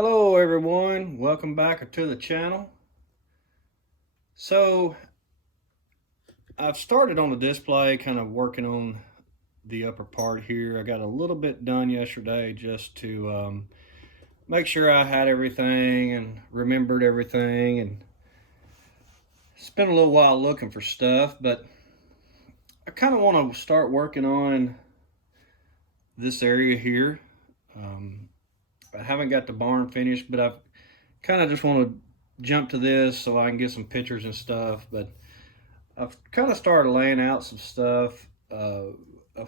Hello everyone, welcome back to the channel. So I've started on the display, kind of working on the upper part here. I got a little bit done yesterday just to make sure I had everything and remembered everything, and spent a little while looking for stuff, but I kind of want to start working on this area here. I haven't got the barn finished, but I've kind of just want to jump to this so I can get some pictures and stuff. But I've kind of started laying out some stuff of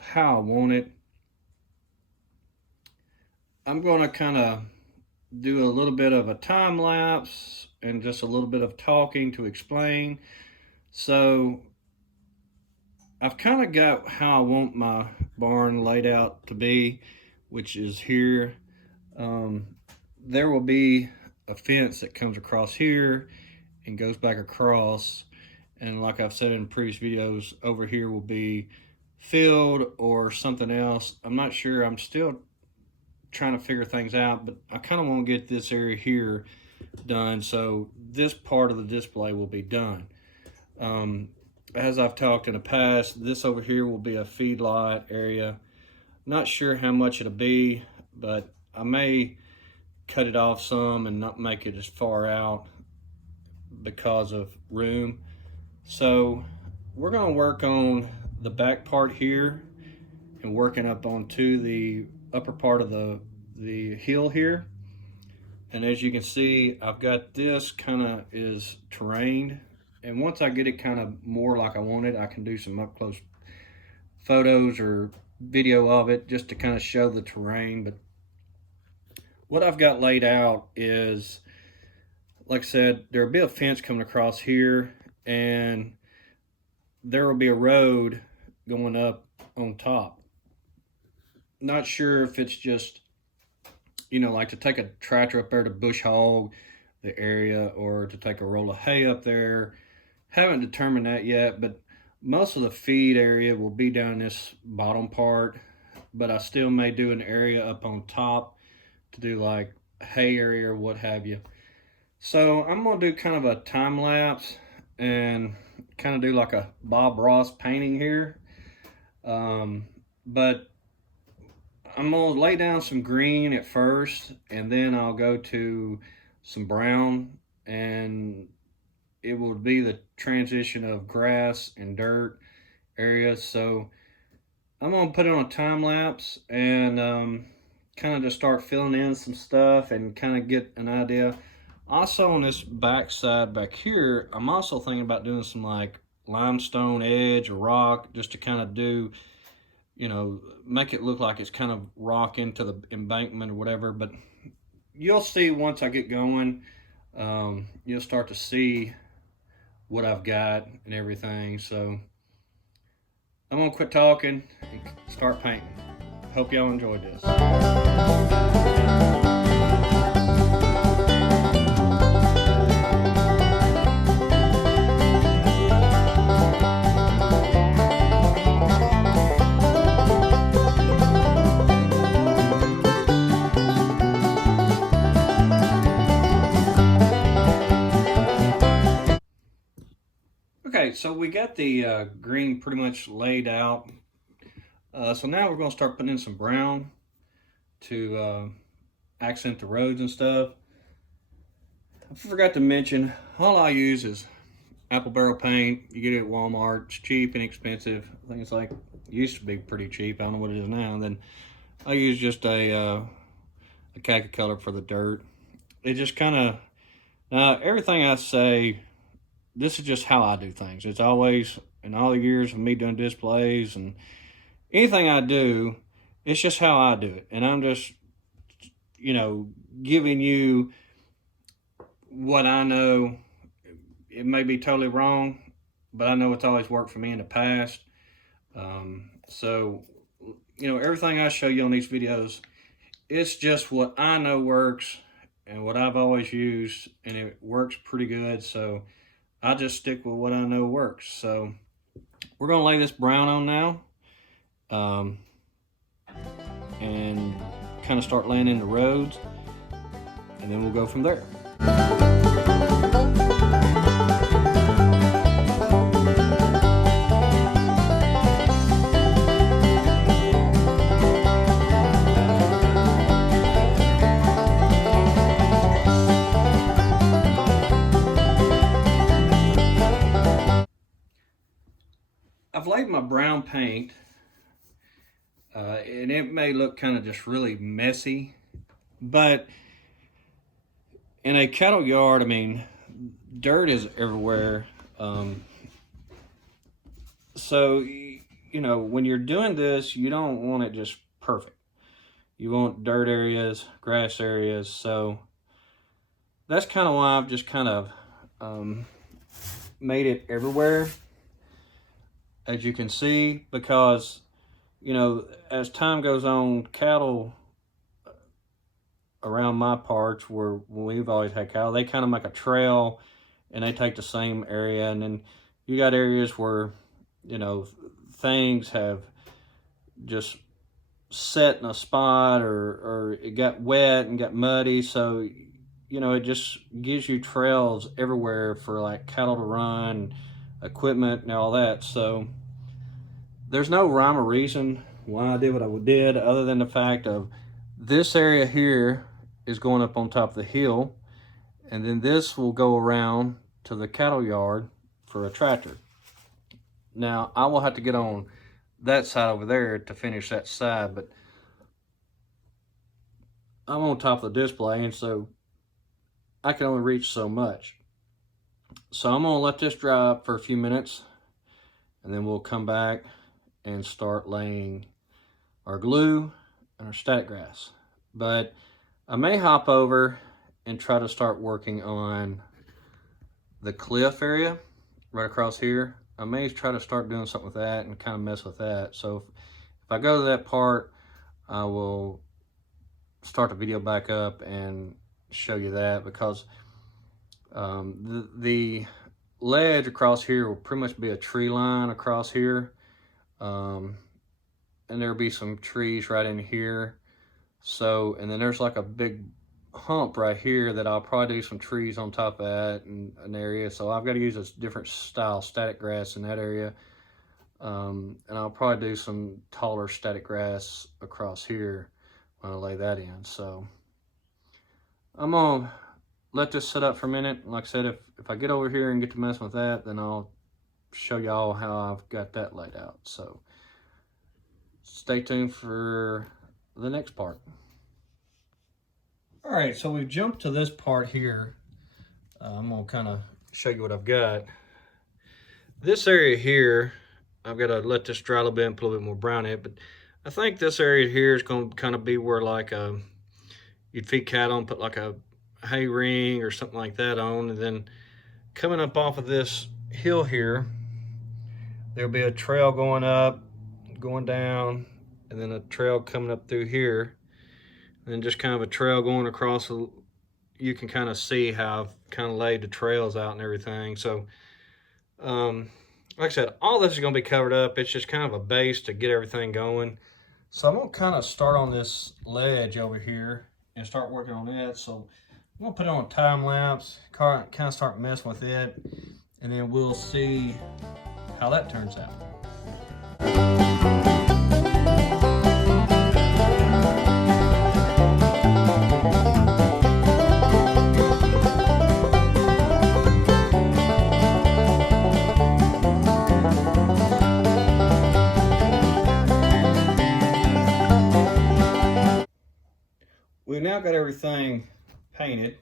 how I want it. I'm going to kind of do a little bit of a time lapse and just a little bit of talking to explain. So I've kind of got how I want my barn laid out to be, which is here. There will be a fence that comes across here and goes back across, and like I've said in previous videos, over here will be field or something else. I'm not sure. I'm still trying to figure things out, but I kind of want to get this area here done, so this part of the display will be done. As I've talked in the past, this over here will be a feedlot area. Not sure how much it'll be, but I may cut it off some and not make it as far out because of room. So we're going to work on the back part here and working up onto the upper part of the hill here. And as you can see, I've got this kind of is terrained, and once I get it kind of more like I want it, I can do some up close photos or video of it just to kind of show the terrain. But what I've got laid out is, like I said, there'll be a fence coming across here, and there will be a road going up on top. Not sure if it's just, like to take a tractor up there to bush hog the area or to take a roll of hay up there. Haven't determined that yet, but most of the feed area will be down this bottom part, but I still may do an area up on top to do like hay area or what have you. So I'm gonna do kind of a time lapse and kind of do like a Bob Ross painting here. But I'm gonna lay down some green at first, and then I'll go to some brown, and it will be the transition of grass and dirt areas. So I'm gonna put it on a time lapse and kind of just start filling in some stuff and kind of get an idea. Also on this back side back here, I'm also thinking about doing some like limestone edge or rock, just to kind of do, make it look like it's kind of rock into the embankment or whatever. But you'll see once I get going, you'll start to see what I've got and everything. So I'm gonna quit talking and start painting. Hope y'all enjoyed this. Okay, so we got the green pretty much laid out. So now we're going to start putting in some brown to accent the roads and stuff. I forgot to mention, all I use is apple barrel paint. You get it at Walmart. It's cheap and expensive. I think it's like, it used to be pretty cheap. I don't know what it is now. And then I use just a khaki color for the dirt. It just kind of, everything I say, this is just how I do things. It's always, in all the years of me doing displays and anything I do, it's just how I do it. And I'm just, giving you what I know. It may be totally wrong, but I know it's always worked for me in the past. So, everything I show you on these videos, it's just what I know works and what I've always used, and it works pretty good. So I just stick with what I know works. So we're gonna lay this brown on now, and kind of start laying in the roads. and then we'll go from there. I've laid my brown paint, and it may look kind of just really messy, but in a cattle yard, I mean, dirt is everywhere. So, you know, when you're doing this, you don't want it just perfect. You want dirt areas, grass areas. So that's kind of why I've just kind of made it everywhere, as you can see, because, you know, as time goes on, cattle around my parts where we've always had cattle, they kind of make a trail and they take the same area. And then you got areas where, you know, things have just set in a spot, or it got wet and got muddy. So, you know, it just gives you trails everywhere for like cattle to run, equipment and all that. So there's no rhyme or reason why I did what I did, other than the fact of this area here is going up on top of the hill, and then this will go around to the cattle yard for a tractor. Now I will have to get on that side over there to finish that side, but I'm on top of the display, and so I can only reach so much. So I'm gonna let this dry up for a few minutes, and then we'll come back and start laying our glue and our static grass. But I may hop over and try to start working on the cliff area right across here. I may try to start doing something with that and kind of mess with that. So if I go to that part, I will start the video back up and show you that, because the ledge across here will pretty much be a tree line across here. And there'll be some trees right in here. So, and then there's like a big hump right here that I'll probably do some trees on top of that and an area. So I've got to use a different style static grass in that area. And I'll probably do some taller static grass across here when I lay that in. So I'm gonna let this sit up for a minute. Like I said, if I get over here and get to messing with that, then I'll show y'all how I've got that laid out. So stay tuned for the next part. All right, so we've jumped to this part here. I'm gonna kind of show you what I've got. This area here, I've got to let this dry a little bit and put a little bit more brown in it, but I think this area here is going to kind of be where like you'd feed cattle and put like a hay ring or something like that on. And then coming up off of this hill here, there'll be a trail going up, going down, and then a trail coming up through here, and then just kind of a trail going across. You can kind of see how I've kind of laid the trails out and everything. So like I said, all this is going to be covered up. It's just kind of a base to get everything going. So I'm going to kind of start on this ledge over here and start working on it. So I'm going to put it on a time lapse, kind of start messing with it, and then we'll see how that turns out. We've now got everything painted.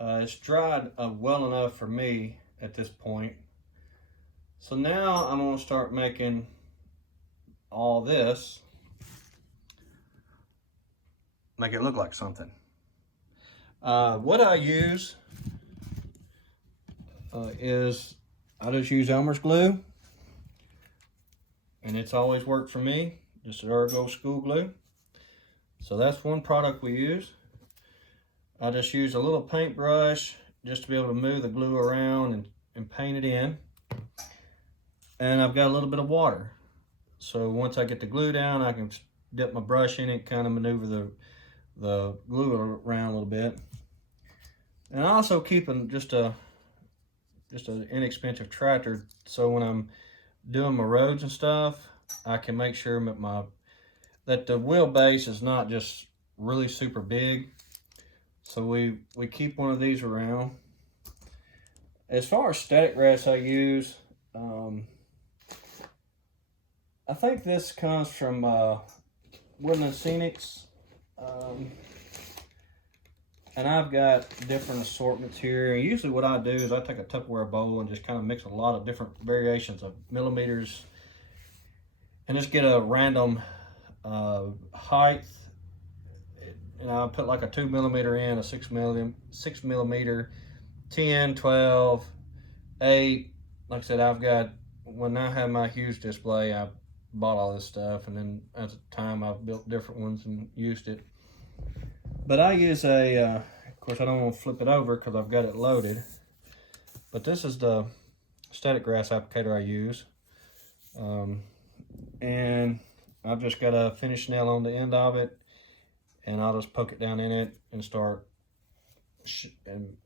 It's dried well enough for me at this point. So now I'm going to start making all this, make it look like something. What I use is I just use Elmer's glue, and it's always worked for me. This is Ergo School Glue. So that's one product we use. I just use a little paintbrush just to be able to move the glue around and paint it in. And I've got a little bit of water. So once I get the glue down, I can dip my brush in it, kind of maneuver the the glue around a little bit. And I also keep just an inexpensive tractor, so when I'm doing my roads and stuff, I can make sure that the wheelbase is not just really super big. So we keep one of these around. As far as static grass I use, I think this comes from Woodland Scenics. And I've got different assortments here. And usually what I do is I take a Tupperware bowl and just kind of mix a lot of different variations of millimeters and just get a random height. And I'll put like a 2 millimeter in, a 6 millimeter, 10, 12, 8. Like I said, when I had my huge display, I bought all this stuff, and then at the time I've built different ones and used it. But I use of course I don't want to flip it over because I've got it loaded, but this is the static grass applicator I use. And I've just got a finish nail on the end of it, and I'll just poke it down in it and start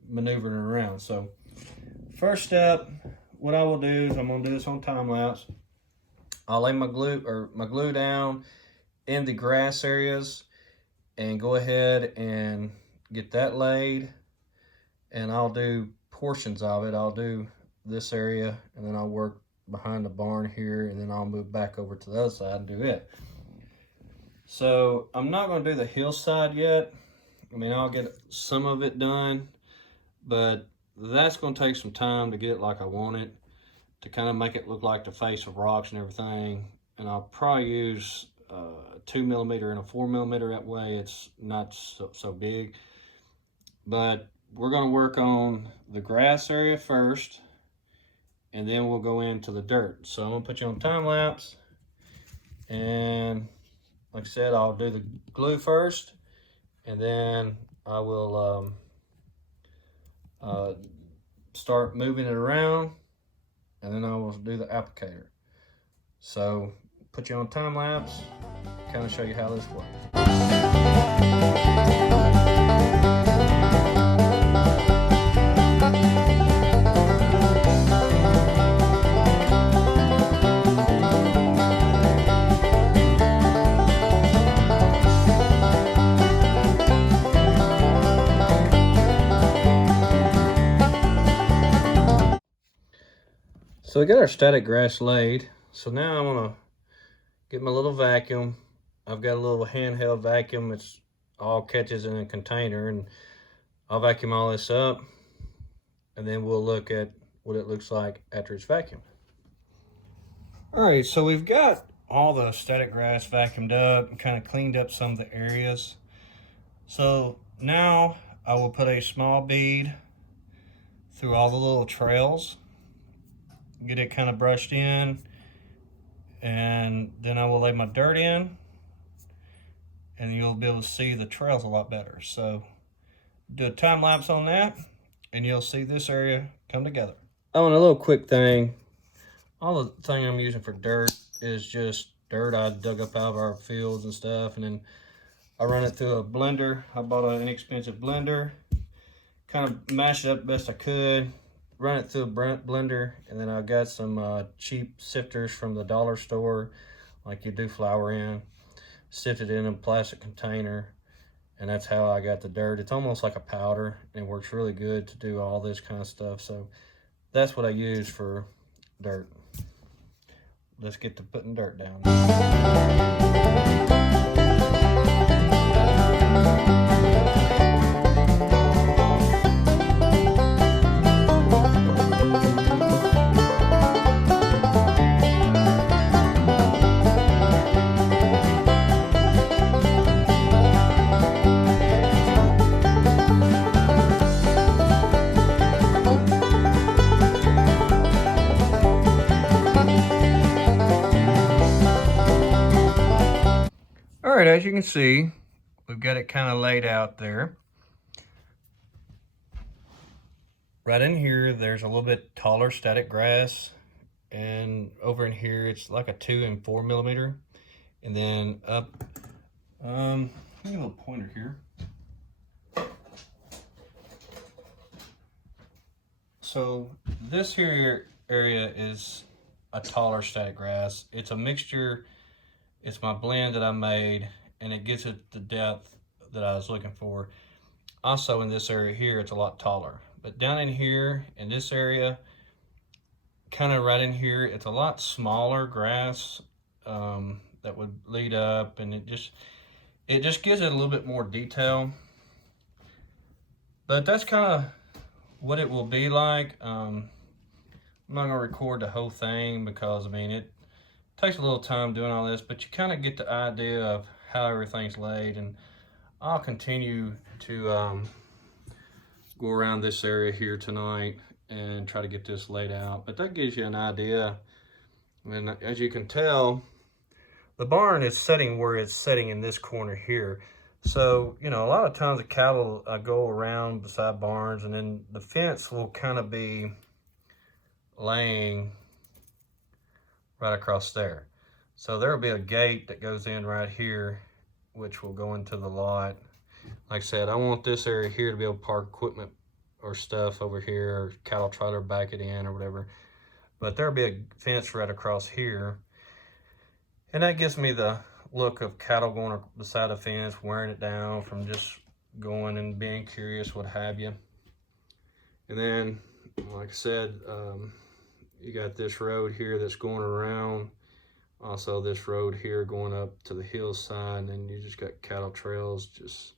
maneuvering it around. So first step, what I will do is I'm going to do this on time lapse. I'll lay my glue down in the grass areas and go ahead and get that laid, and I'll do portions of it. I'll do this area, and then I'll work behind the barn here, and then I'll move back over to the other side and do it. So I'm not going to do the hillside yet. I mean, I'll get some of it done, but that's going to take some time to get it like I want it, to kind of make it look like the face of rocks and everything. And I'll probably use a 2 millimeter and a 4 millimeter. That way it's not so big. But we're going to work on the grass area first, and then we'll go into the dirt. So I'm going to put you on time lapse, and like I said, I'll do the glue first, and then I will start moving it around, and then I will do the applicator. So put you on time lapse, kind of show you how this works. So we got our static grass laid. So now I'm gonna get my little vacuum. I've got a little handheld vacuum. It's all catches in a container, and I'll vacuum all this up, and then we'll look at what it looks like after it's vacuumed. All right, so we've got all the static grass vacuumed up and kind of cleaned up some of the areas. So now I will put a small bead through all the little trails, get it kind of brushed in, and then I will lay my dirt in, and you'll be able to see the trails a lot better. So do a time lapse on that, and you'll see this area come together. Oh, and a little quick thing, all the thing I'm using for dirt is just dirt I dug up out of our fields and stuff, and then I run it through a blender. I bought an inexpensive blender, kind of mashed it up best I could, run it through a blender, and then I've got some cheap sifters from the dollar store, like you do flour in, sifted in a plastic container, and that's how I got the dirt. It's almost like a powder, and it works really good to do all this kind of stuff. So that's what I use for dirt. Let's get to putting dirt down. All right, as you can see, we've got it kind of laid out there. Right in here, there's a little bit taller static grass, and over in here, it's like a 2 and 4 millimeter. And then up, Give you a little pointer here. So this here area is a taller static grass. It's a mixture. It's my blend that I made, and it gets it the depth that I was looking for. Also in this area here, it's a lot taller. But down in here, in this area, kind of right in here, it's a lot smaller grass that would lead up, and it just gives it a little bit more detail. But that's kind of what it will be like. I'm not gonna record the whole thing because I mean it takes a little time doing all this, but you kind of get the idea of how everything's laid, and I'll continue to go around this area here tonight and try to get this laid out. But that gives you an idea. And as you can tell, the barn is setting where it's setting in this corner here. So, you know, a lot of times the cattle go around beside barns, and then the fence will kind of be laying right across there. So there'll be a gate that goes in right here, which will go into the lot. Like I said, I want this area here to be able to park equipment or stuff over here, or cattle trailer back it in or whatever. But there'll be a fence right across here. And that gives me the look of cattle going beside the fence, wearing it down from just going and being curious, what have you. And then, like I said, you got this road here that's going around. Also this road here going up to the hillside, and then you just got cattle trails just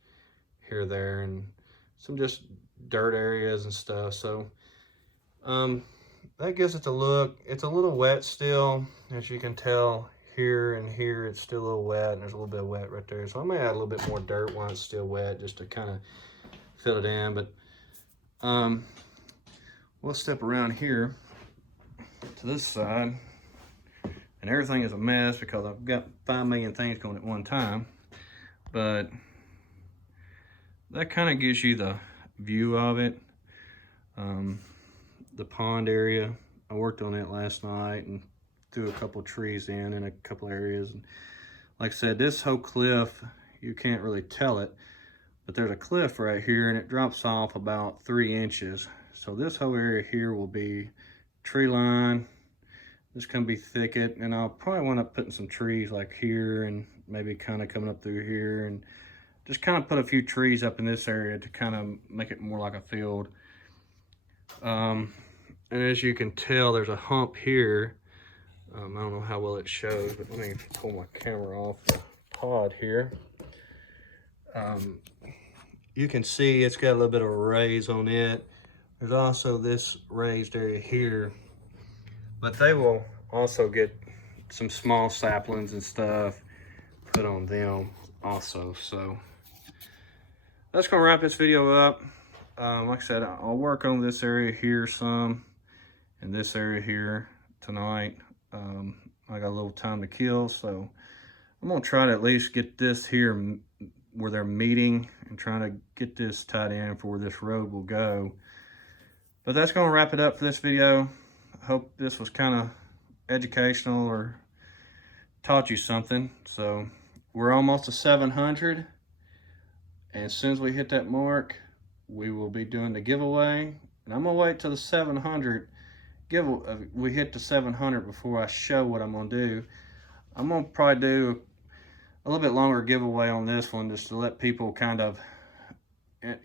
here, there, and some just dirt areas and stuff. So that gives it the look. It's a little wet still, as you can tell. Here and here it's still a little wet, and there's a little bit of wet right there. So I may add a little bit more dirt while it's still wet, just to kind of fill it in. But we'll step around here to this side, and everything is a mess because I've got 5 million things going at one time. But that kind of gives you the view of it. The pond area, I worked on it last night and threw a couple trees in a couple areas. And like I said, this whole cliff, you can't really tell it, but there's a cliff right here, and it drops off about 3 inches. So this whole area here will be tree line. This can be thicket, and I'll probably wind up putting some trees like here, and maybe kind of coming up through here, and just kind of put a few trees up in this area to kind of make it more like a field. And as you can tell, there's a hump here. I don't know how well it shows, but let me pull my camera off the pod here. You can see it's got a little bit of a raise on it. There's also this raised area here, but they will also get some small saplings and stuff put on them also. So that's gonna wrap this video up. Like I said, I'll work on this area here some, and this area here tonight. I got a little time to kill, so I'm gonna try to at least get this here where they're meeting, and trying to get this tied in for where this road will go. But that's gonna wrap it up for this video. I hope this was kind of educational or taught you something. So we're almost to 700, and as soon as we hit that mark, we will be doing the giveaway. And I'm gonna wait till the 700 we hit the 700 before I show what I'm gonna do. I'm gonna probably do a little bit longer giveaway on this one, just to let people kind of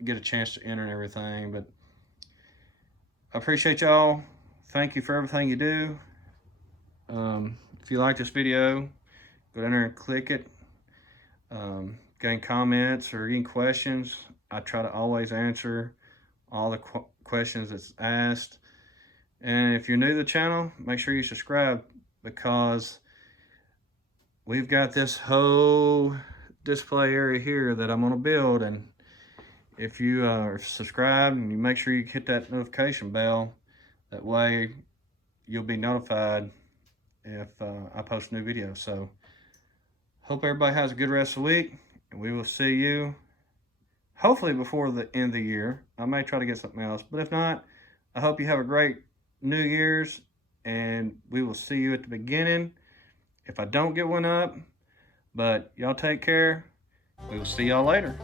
get a chance to enter and everything. But I appreciate y'all. Thank you for everything you do. If you like this video, go down there and click it. Gain comments or any questions, I try to always answer all the questions that's asked. And if you're new to the channel, make sure you subscribe, because we've got this whole display area here that I'm going to build. And if you are subscribed, and you make sure you hit that notification bell, that way you'll be notified if I post a new video. So hope everybody has a good rest of the week, and we will see you hopefully before the end of the year. I may try to get something else, but if not, I hope you have a great New Year's, and we will see you at the beginning if I don't get one up. But y'all take care, We will see y'all later.